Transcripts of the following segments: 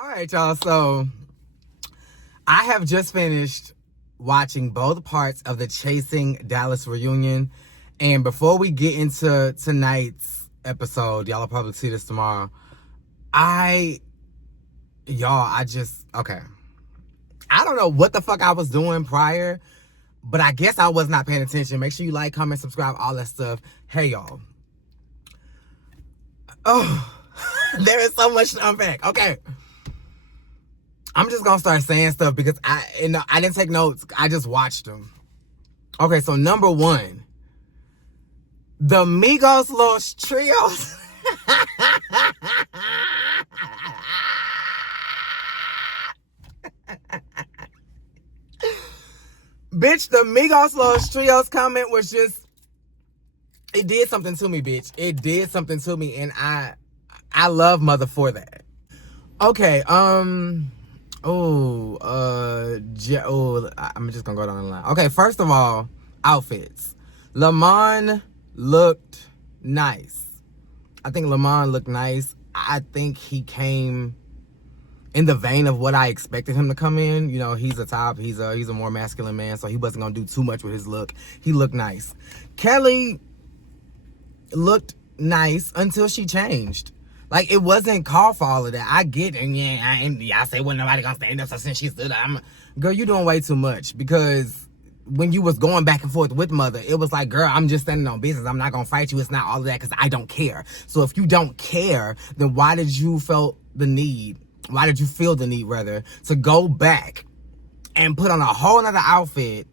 All right, y'all. So I have just finished watching both parts of the Chasing Dallas reunion. And before we get into tonight's episode, y'all will probably see this tomorrow. I don't know what the fuck I was doing prior, but I guess I was not paying attention. Make sure you like, comment, subscribe, all that stuff. Hey, y'all. Oh, there is so much to unpack. Okay. I'm just gonna start saying stuff because I didn't take notes. I just watched them. Okay, so number one, the Migos Los Trios. Bitch, the Migos Los Trios comment was just, it did something to me, bitch. It did something to me, and I love Mother for that. Okay, I'm just gonna go down the line. Okay, first of all, outfits. Lamont looked nice. I think Lamont looked nice. I think he came in the vein of what I expected him to come in. You know, he's a top. He's a more masculine man, so he wasn't gonna do too much with his look. He looked nice. Kelly looked nice until she changed. Like, it wasn't called for all of that. I get it. And I say, well, nobody gonna stand up. So since she stood up, girl, you doing way too much. Because when you was going back and forth with Mother, it was like, girl, I'm just standing on business. I'm not gonna fight you. It's not all of that because I don't care. So if you don't care, then why did you feel the need, to go back and put on a whole nother outfit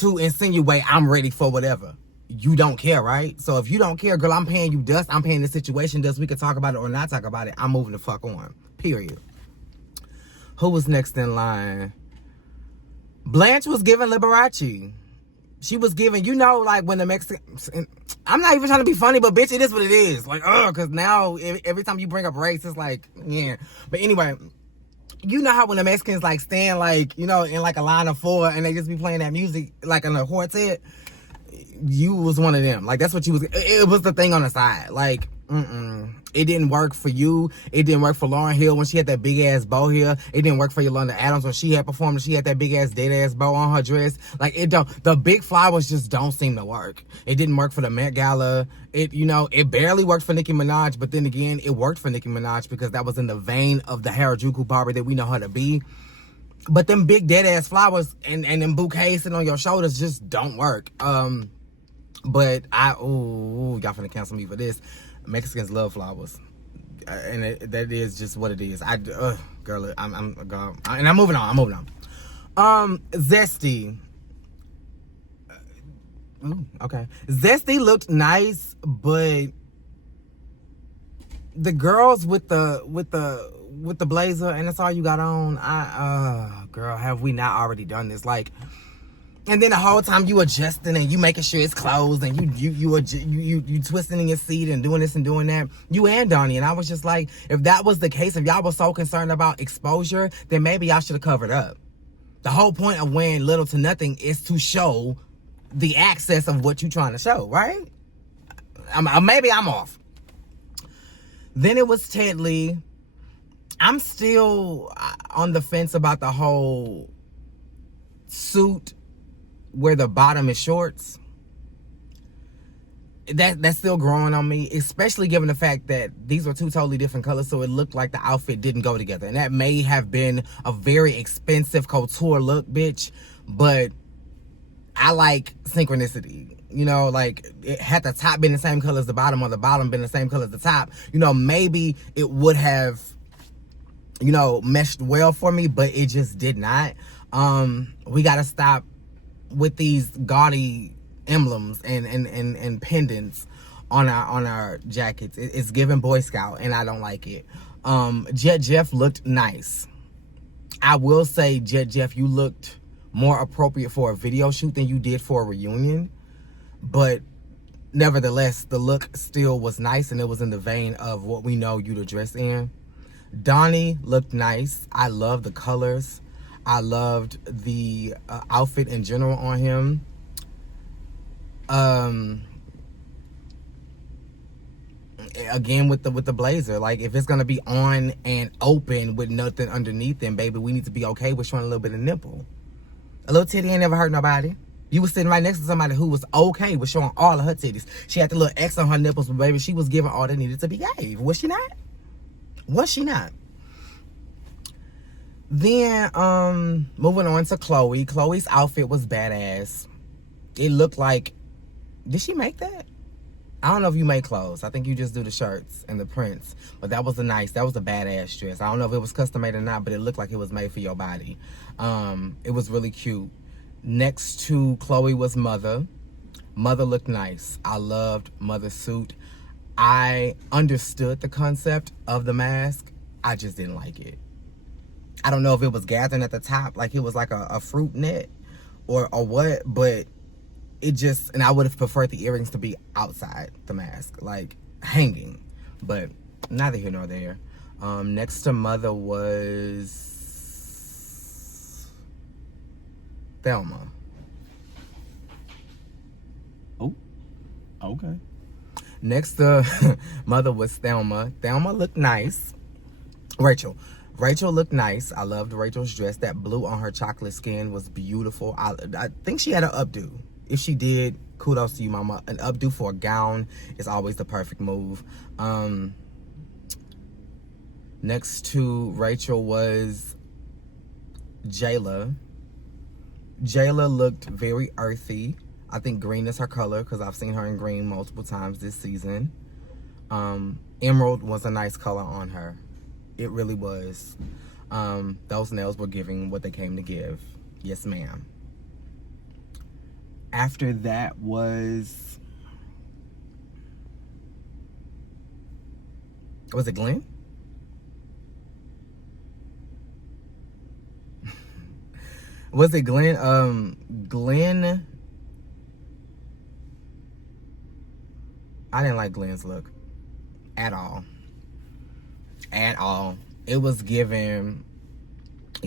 to insinuate I'm ready for whatever? You don't care, right? So if you don't care, girl, I'm paying you dust. I'm paying the situation dust. We can talk about it or not talk about it. I'm moving the fuck on. Period. Who was next in line? Blanche was giving Liberace. She was giving, you know, like when the Mexicans... I'm not even trying to be funny, but bitch, it is what it is. Like, because now every time you bring up race, it's like, yeah. But anyway, you know how when the Mexicans like stand like, you know, in like a line of four and they just be playing that music like on a quartet? You was one of them. Like, that's what you was. It was the thing on the side. Like, it didn't work for you. It didn't work for Lauryn Hill when she had that big ass bow here. It didn't work for Yolanda Adams when she had performed and she had that big ass dead ass bow on her dress. Like, it don't. The big flowers just don't seem to work. It didn't work for the Met Gala. It barely worked for Nicki Minaj. But then again, it worked for Nicki Minaj because that was in the vein of the Harajuku Barbie that we know her to be. But them big dead ass flowers and them bouquets sitting on your shoulders just don't work. But y'all finna cancel me for this. Mexicans love flowers, and that is just what it is. Girl, I'm moving on. Zesty. Okay. Zesty looked nice, but the girls with the blazer and that's all you got on. Girl, have we not already done this? Like. And then the whole time you adjusting and you making sure it's closed and you twisting in your seat and doing this and doing that. You and Donnie. And I was just like, if that was the case, if y'all was so concerned about exposure, then maybe y'all should have covered up. The whole point of wearing little to nothing is to show the access of what you're trying to show, right? Maybe I'm off. Then it was Ted Lee. I'm still on the fence about the whole suit where the bottom is shorts. That's still growing on me, especially given the fact that these were two totally different colors, so it looked like the outfit didn't go together. And that may have been a very expensive couture look, bitch, but I like synchronicity. You know, like, it had the top been the same color as the bottom or the bottom been the same color as the top. You know, maybe it would have, you know, meshed well for me, but it just did not. We gotta stop with these gaudy emblems and pendants on our jackets. It's giving Boy Scout, and I don't like it. Jet Jeff looked nice. I will say, Jet Jeff, you looked more appropriate for a video shoot than you did for a reunion, but nevertheless, the look still was nice, and it was in the vein of what we know you to dress in. Donnie looked nice. I love the colors. I loved the outfit in general on him. again with the blazer, like if it's gonna be on and open with nothing underneath, then baby, we need to be okay with showing a little bit of nipple. A little titty ain't never hurt nobody. You was sitting right next to somebody who was okay with showing all of her titties. She had the little X on her nipples, but baby, she was giving all that needed to be gave. Was she not? Was she not? Then, moving on to Chloe. Chloe's outfit was badass. It looked like, did she make that? I don't know if you make clothes. I think you just do the shirts and the prints. But that was a badass dress. I don't know if it was custom made or not, but it looked like it was made for your body. It was really cute. Next to Chloe was Mother. Mother looked nice. I loved Mother's suit. I understood the concept of the mask. I just didn't like it. I don't know if it was gathering at the top, like it was like a fruit net or what, but it just, and I would have preferred the earrings to be outside the mask, like hanging, but neither here nor there. Next to Mother was Thelma. Oh, okay. Next to Mother was Thelma. Thelma looked nice. Rachel looked nice. I loved Rachel's dress. That blue on her chocolate skin was beautiful. I think she had an updo. If she did, kudos to you, mama. An updo for a gown is always the perfect move. Next to Rachel was Jayla. Jayla looked very earthy. I think green is her color because I've seen her in green multiple times this season. Emerald was a nice color on her. It really was. Those nails were giving what they came to give. Yes, ma'am. After that was it Glenn? Was it Glenn? Glenn. I didn't like Glenn's look at all. At all. It was giving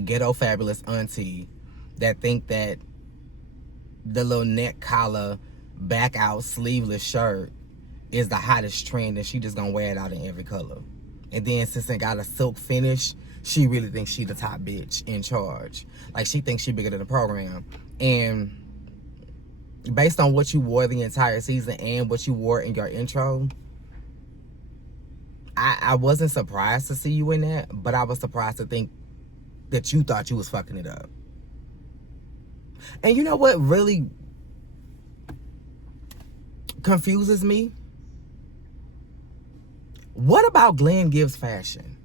ghetto fabulous auntie that think that the little neck collar, back out, sleeveless shirt is the hottest trend and she just gonna wear it out in every color. And then since it got a silk finish, she really thinks she the top bitch in charge. Like she thinks she bigger than the program. And based on what you wore the entire season and what you wore in your intro, I wasn't surprised to see you in that, but I was surprised to think that you thought you was fucking it up. And you know what really confuses me? What about Glenn Gibbs fashion?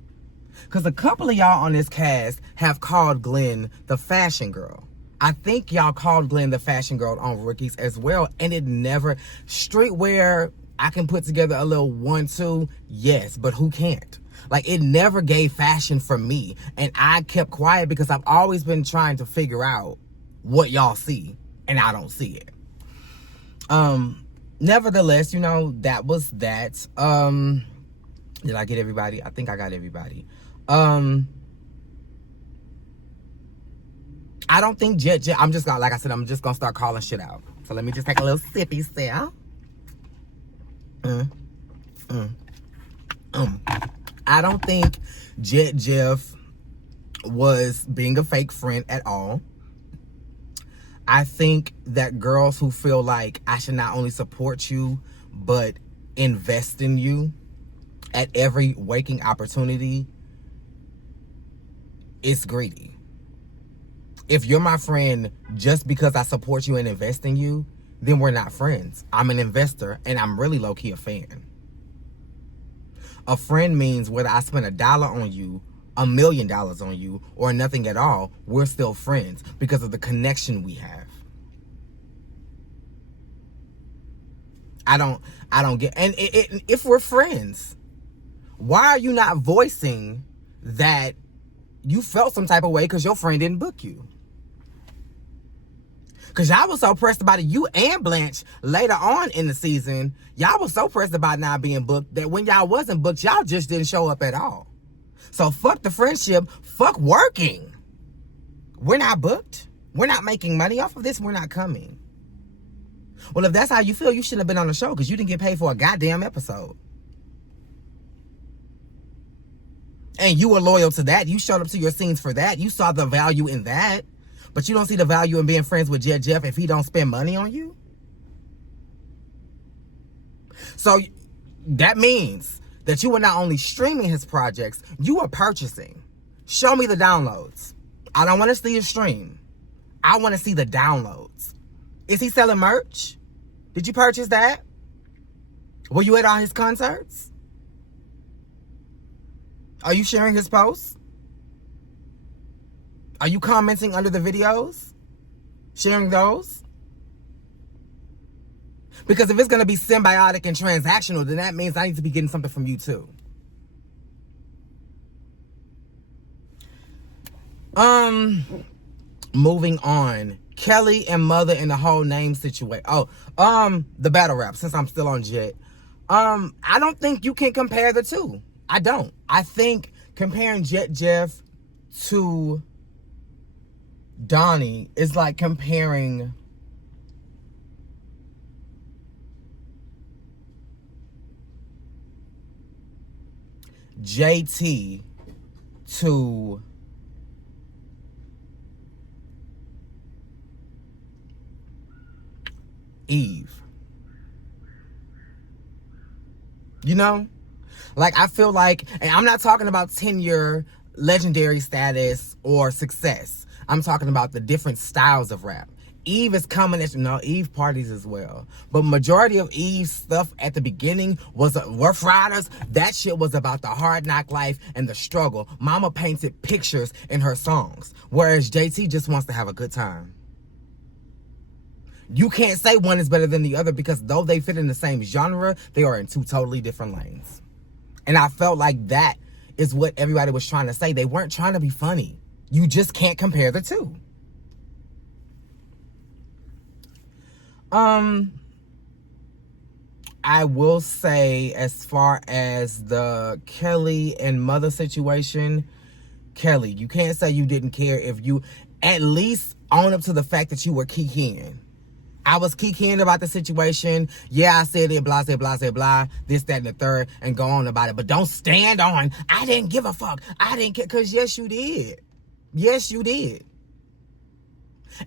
Because a couple of y'all on this cast have called Glenn the fashion girl. I think y'all called Glenn the fashion girl on Rookies as well, and it never, streetwear, I can put together a little 1-2, yes, but who can't? Like, it never gave fashion for me, and I kept quiet because I've always been trying to figure out what y'all see, and I don't see it. Nevertheless, you know, that was that. Did I get everybody? I think I got everybody. I don't think Jet, I'm just gonna, like I said, I'm just gonna start calling shit out. So let me just take a little sippy sip. I don't think Jet Jeff was being a fake friend at all. I think that girls who feel like I should not only support you, but invest in you at every waking opportunity, it's greedy. If you're my friend just because I support you and invest in you, then we're not friends. I'm an investor and I'm really low-key a fan. A friend means whether I spend $1 on you, $1 million on you, or nothing at all, we're still friends because of the connection we have. I don't get, and if we're friends, why are you not voicing that you felt some type of way because your friend didn't book you? Because y'all was so pressed about it, you and Blanche, later on in the season, y'all was so pressed about not being booked that when y'all wasn't booked, y'all just didn't show up at all. So fuck the friendship, fuck working. We're not booked. We're not making money off of this. We're not coming. Well, if that's how you feel, you shouldn't have been on the show because you didn't get paid for a goddamn episode. And you were loyal to that. You showed up to your scenes for that. You saw the value in that. But you don't see the value in being friends with Jet Jeff if he don't spend money on you? So that means that you are not only streaming his projects, you are purchasing. Show me the downloads. I don't want to see your stream. I want to see the downloads. Is he selling merch? Did you purchase that? Were you at all his concerts? Are you sharing his posts? Are you commenting under the videos? Sharing those? Because if it's going to be symbiotic and transactional, then that means I need to be getting something from you too. Moving on. Kelly and Mother and the whole name situation. The battle rap, since I'm still on Jet. I don't think you can compare the two. I don't. I think comparing Jet Jeff to Donnie is like comparing JT to Eve. You know? Like, I feel like, and I'm not talking about tenure, legendary status, or success. I'm talking about the different styles of rap. Eve is coming at, Eve parties as well. But majority of Eve's stuff at the beginning was Rough Riders. That shit was about the hard knock life and the struggle. Mama painted pictures in her songs. Whereas JT just wants to have a good time. You can't say one is better than the other because though they fit in the same genre, they are in two totally different lanes. And I felt like that is what everybody was trying to say. They weren't trying to be funny. You just can't compare the two. I will say, as far as the Kelly and Mother situation, Kelly, you can't say you didn't care if you at least own up to the fact that you were kikiing. I was kikiing about the situation. Yeah, I said it, blah, blah, blah, blah, this, that, and the third, and go on about it. But don't stand on, I didn't give a fuck. I didn't care, because yes, you did. Yes, you did.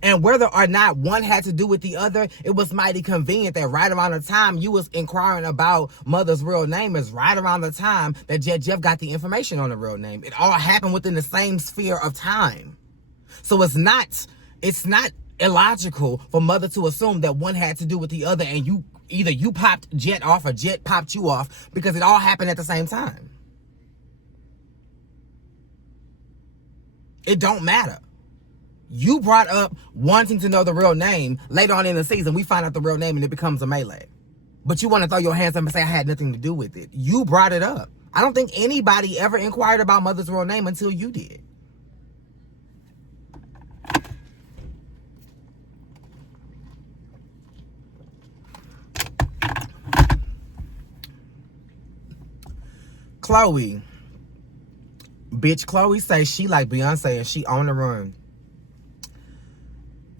And whether or not one had to do with the other, it was mighty convenient that right around the time you was inquiring about Mother's real name is right around the time that Jet Jeff got the information on the real name. It all happened within the same sphere of time. So it's not illogical for Mother to assume that one had to do with the other and either you popped Jet off or Jet popped you off because it all happened at the same time. It don't matter. You brought up wanting to know the real name. Later on in the season, we find out the real name and it becomes a melee. But you want to throw your hands up and say, I had nothing to do with it. You brought it up. I don't think anybody ever inquired about Mother's real name until you did. Chloe. Bitch, Chloe say she like Beyonce and she on the run.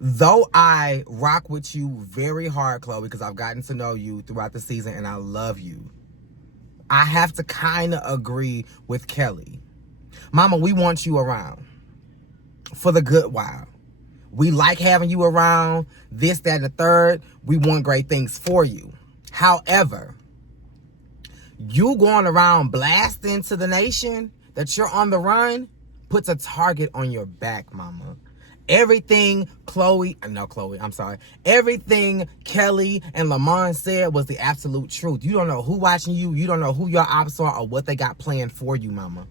Though I rock with you very hard, Chloe, because I've gotten to know you throughout the season and I love you, I have to kind of agree with Kelly. Mama, we want you around for the good while. We like having you around, this, that, and the third. We want great things for you. However, you going around blasting to the nation that you're on the run puts a target on your back, mama. Everything everything Kelly and Lamont said was the absolute truth. You don't know who watching you. You don't know who your ops are or what they got planned for you, mama.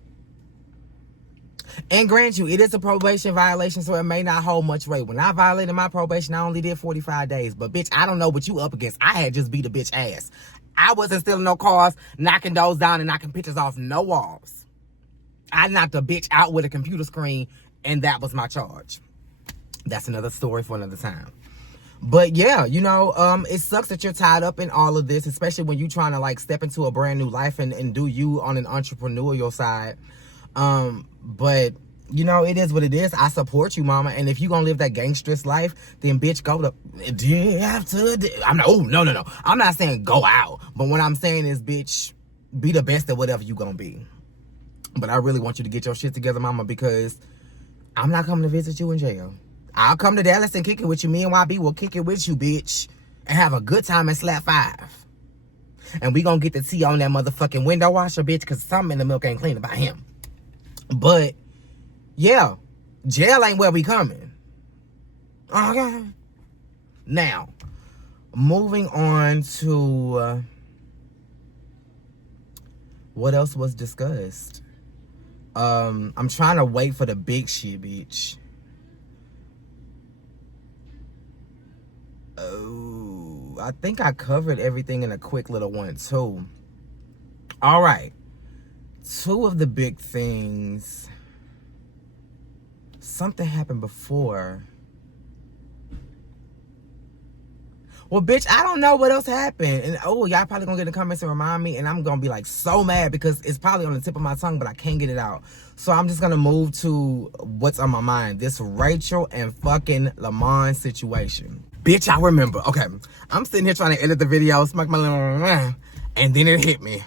And grant you, it is a probation violation, so it may not hold much weight. When I violated my probation, I only did 45 days. But, bitch, I don't know what you up against. I had just beat a bitch ass. I wasn't stealing no cars, knocking doors down, and knocking pictures off no walls. I knocked a bitch out with a computer screen, and that was my charge. That's another story for another time. But yeah, it sucks that you're tied up in all of this, especially when you're trying to like step into a brand new life and do you on an entrepreneurial side. But it is what it is. I support you, mama. And if you gonna live that gangsterous life, then bitch, do you have to? No. I'm not saying go out. But what I'm saying is, bitch, be the best at whatever you gonna be. But I really want you to get your shit together, mama, because I'm not coming to visit you in jail. I'll come to Dallas and kick it with you. Me and YB will kick it with you, bitch. And have a good time and slap 5. And we gonna get the tea on that motherfucking window washer, bitch, because something in the milk ain't clean about him. But, yeah, jail ain't where we coming. Okay? Now, moving on to what else was discussed. I'm trying to wait for the big shit, bitch. Oh, I think I covered everything in a quick little one, too. All right. 2 of the big things. Something happened before. Well, bitch, I don't know what else happened. And, oh, y'all probably gonna get in the comments and remind me. And I'm gonna be, like, so mad because it's probably on the tip of my tongue, but I can't get it out. So I'm just gonna move to what's on my mind. This Rachel and fucking Lamont situation. Bitch, I remember. Okay, I'm sitting here trying to edit the video, smoke my little, and then it hit me.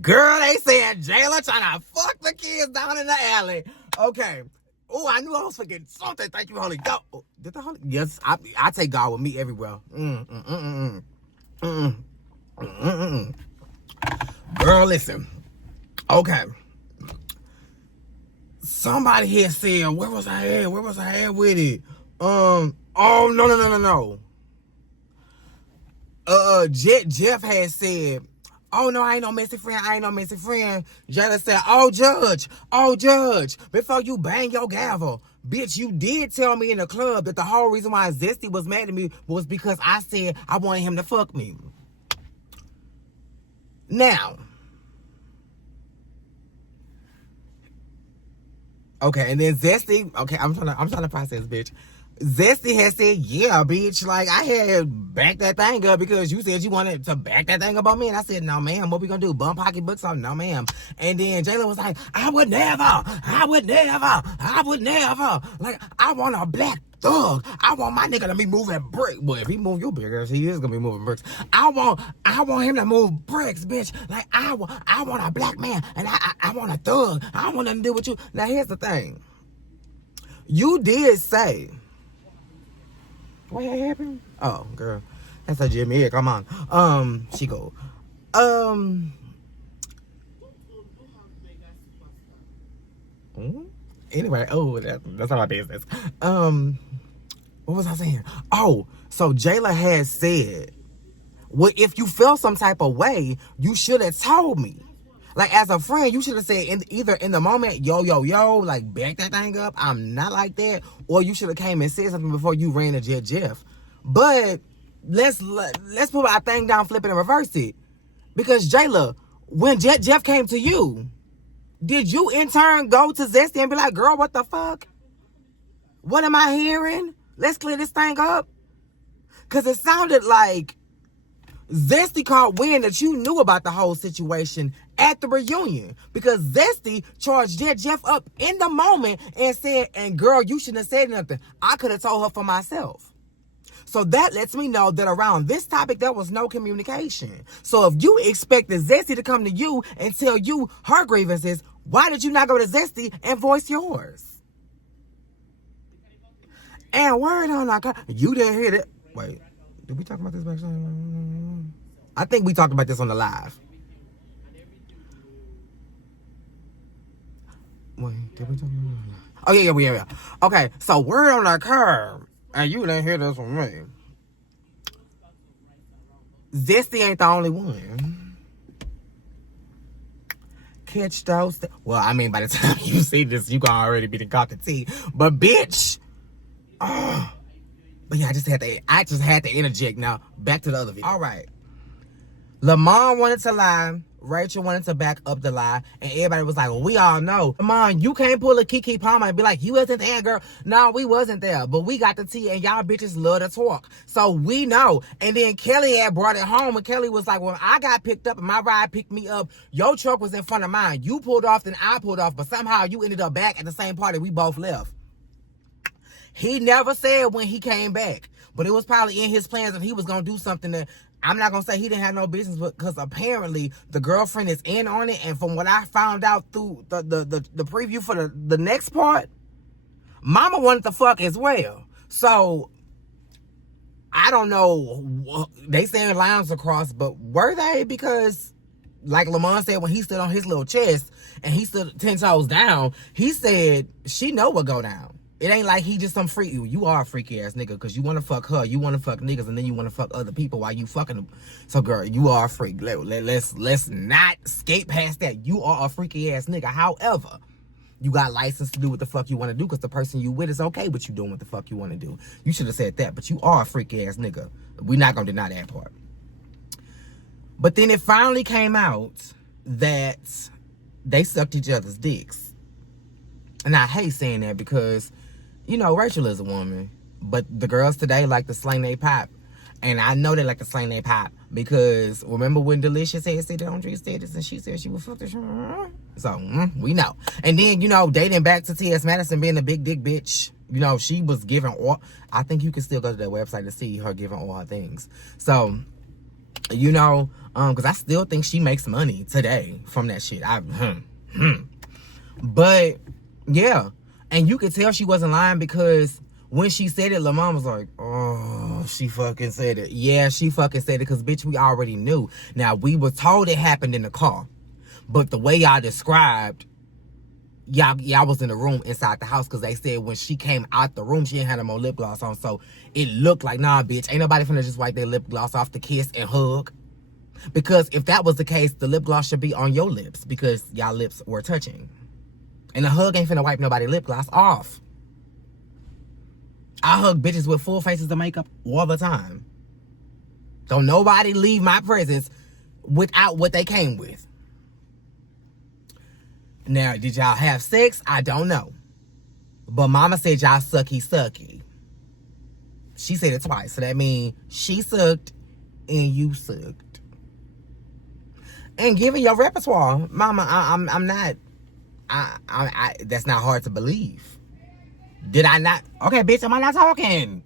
Girl, they said Jayla trying to fuck the kids down in the alley. Okay. Oh, I knew I was forgetting something. Thank you, Holy God. Oh, did the Holy? Yes, I take God with me everywhere. Girl, listen. Okay. Somebody here said, where was I at? Where was I at with it? Oh, no. Jeff had said, oh, no, I ain't no messy friend. Jayla said, oh, Judge, before you bang your gavel, bitch, you did tell me in the club that the whole reason why Zesty was mad at me was because I said I wanted him to fuck me. Now, okay, and then Zesty, okay, I'm trying to process, bitch. Zesty had said, yeah, bitch, like, I had backed that thing up because you said you wanted to back that thing up on me. And I said, no, ma'am, what we gonna do? Bump pocketbooks on? No, ma'am. And then Jayla was like, I would never. Like, I want a black thug. I want my nigga to be moving bricks. Well, if he move your big ass, he is gonna be moving bricks. I want him to move bricks, bitch. Like, I want a black man, and I want a thug. I want nothing to do with you. Now, here's the thing. You did say... What happened? Oh, girl. That's a Jimmy. Come on. She go. Anyway, that's all my business. What was I saying? Oh, so Jayla has said, well, if you felt some type of way, you should have told me. Like, as a friend, you should have said either in the moment, yo, like, back that thing up. I'm not like that. Or you should have came and said something before you ran to Jeff. But let's put our thing down, flip it, and reverse it. Because, Jayla, when Jeff came to you, did you in turn go to Zesty and be like, girl, what the fuck? What am I hearing? Let's clear this thing up. Because it sounded like Zesty caught wind that you knew about the whole situation at the reunion, because Zesty charged Jeff up in the moment and said, and girl, you shouldn't have said nothing. I could have told her for myself. So that lets me know that around this topic, there was no communication. So if you expected Zesty to come to you and tell you her grievances, why did you not go to Zesty and voice yours? And word on our you didn't hear that. Wait, did we talk about this back then? I think we talked about this on the live. Wait, did we talk about it? Oh, yeah. Okay, so word on the curb, and you didn't hear this from me. Zesty ain't the only one. Catch those. Well, I mean, by the time you see this, you gonna already be the got the tea. But bitch, but yeah, I just had to interject. Now back to the other video. All right, Lamont wanted to lie. Rachel wanted to back up the lie, and everybody was like, well, we all know. Come on, you can't pull a Keke Palmer and be like, you wasn't there, girl. No, we wasn't there, but we got the tea, and y'all bitches love to talk. So we know. And then Kelly had brought it home, and Kelly was like, well, I got picked up, and my ride picked me up. Your truck was in front of mine. You pulled off, then I pulled off, but somehow you ended up back at the same party we both left. He never said when he came back, but it was probably in his plans that he was going to do something I'm not gonna say he didn't have no business, because apparently the girlfriend is in on it. And from what I found out through the preview for the next part, mama wanted to fuck as well. So I don't know. They saying lines across, but were they? Because like Lamont said, when he stood on his little chest and he stood 10 toes down, he said she know what go down. It ain't like he just some freak. You are a freaky ass nigga, because you want to fuck her, you want to fuck niggas, and then you want to fuck other people while you fucking them. So girl, you are a freak. Let's not skate past that. You are a freaky ass nigga. However, you got license to do what the fuck you want to do, because the person you with is okay with you doing what the fuck you want to do. You should have said that, but you are a freaky ass nigga. We're not gonna deny that part. But then it finally came out that they sucked each other's dicks. And I hate saying that because, you know, Rachel is a woman, but the girls today like to slang they pop. And I know they like to slang they pop because remember when Delicious had said on Dream Status and she said she would fuck the shit? So, we know. And then, you know, dating back to T.S. Madison being a big dick bitch, you know, she was giving all, I think you can still go to that website to see her giving all her things. So, you know, because I still think she makes money today from that shit. But, yeah. And you could tell she wasn't lying because when she said it, Lamont was like, oh, she fucking said it. Yeah, she fucking said it because, bitch, we already knew. Now, we were told it happened in the car. But the way y'all described, y'all was in the room inside the house, because they said when she came out the room, she didn't have no more lip gloss on. So it looked like, nah, bitch, ain't nobody finna just wipe their lip gloss off to kiss and hug. Because if that was the case, the lip gloss should be on your lips because y'all lips were touching. And a hug ain't finna wipe nobody lip gloss off. I hug bitches with full faces of makeup all the time. Don't nobody leave my presence without what they came with. Now, did y'all have sex? I don't know. But mama said y'all sucky. She said it twice. So that means she sucked and you sucked. And given your repertoire, mama, I'm not... I that's not hard to believe. Did I not? Okay, bitch, am I not talking?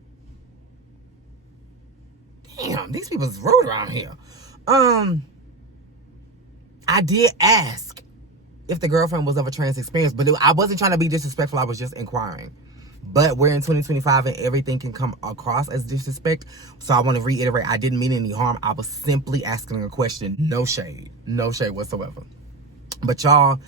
Damn, these people's rude around here. I did ask if the girlfriend was of a trans experience, but I wasn't trying to be disrespectful. I was just inquiring. But we're in 2025 and everything can come across as disrespect. So I want to reiterate, I didn't mean any harm. I was simply asking a question. No shade. No shade whatsoever. But y'all,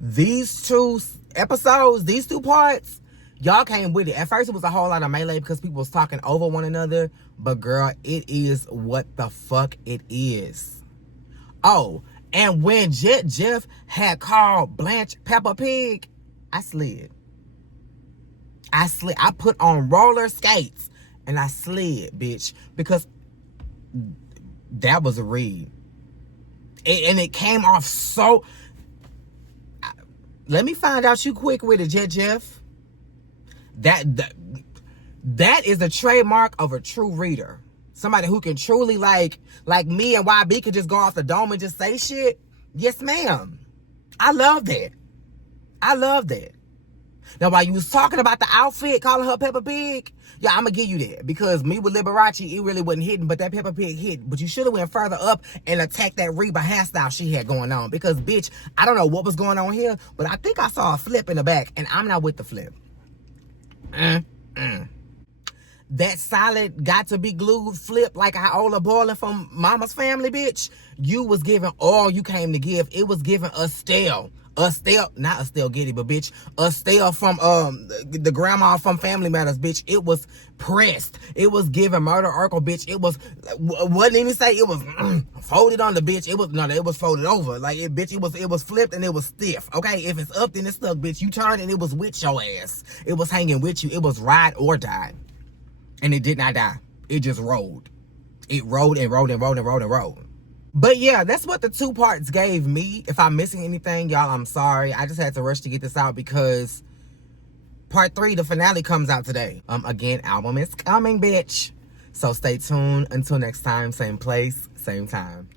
these two episodes, these two parts, y'all came with it. At first, it was a whole lot of melee because people was talking over one another. But girl, it is what the fuck it is. Oh, and when Jet Jeff had called Blanche Peppa Pig, I slid. I put on roller skates and I slid, bitch. Because that was a read. And it came off so... Let me find out you quick with it, Jet Jeff. That is a trademark of a true reader. Somebody who can truly, like me and YB could just go off the dome and just say shit. Yes, ma'am. I love that. I love that. Now, while you was talking about the outfit, calling her Peppa Pig, yeah, I'm going to give you that. Because me with Liberace, it really wasn't hitting, but that Peppa Pig hit. But you should have went further up and attacked that Reba hairstyle she had going on. Because, bitch, I don't know what was going on here, but I think I saw a flip in the back, and I'm not with the flip. That solid, got to be glued flip like Iola Boiling from Mama's Family, bitch. You was giving all you came to give. It was giving Estelle, not Estelle Getty, but bitch, Estelle from the grandma from Family Matters, bitch. It was pressed. It was giving Murder Urkel, bitch. It was, what did he say? It was folded on the bitch. It was folded over. Like, bitch, it was flipped and it was stiff. Okay, if it's up, then it's stuck, bitch. You turn and it was with your ass. It was hanging with you. It was ride or die. And it did not die. It just rolled. It rolled and rolled and rolled and rolled and rolled. But yeah, that's what the two parts gave me. If I'm missing anything, y'all, I'm sorry. I just had to rush to get this out because part 3, the finale, comes out today. Again, album is coming, bitch. So stay tuned. Until next time, same place, same time.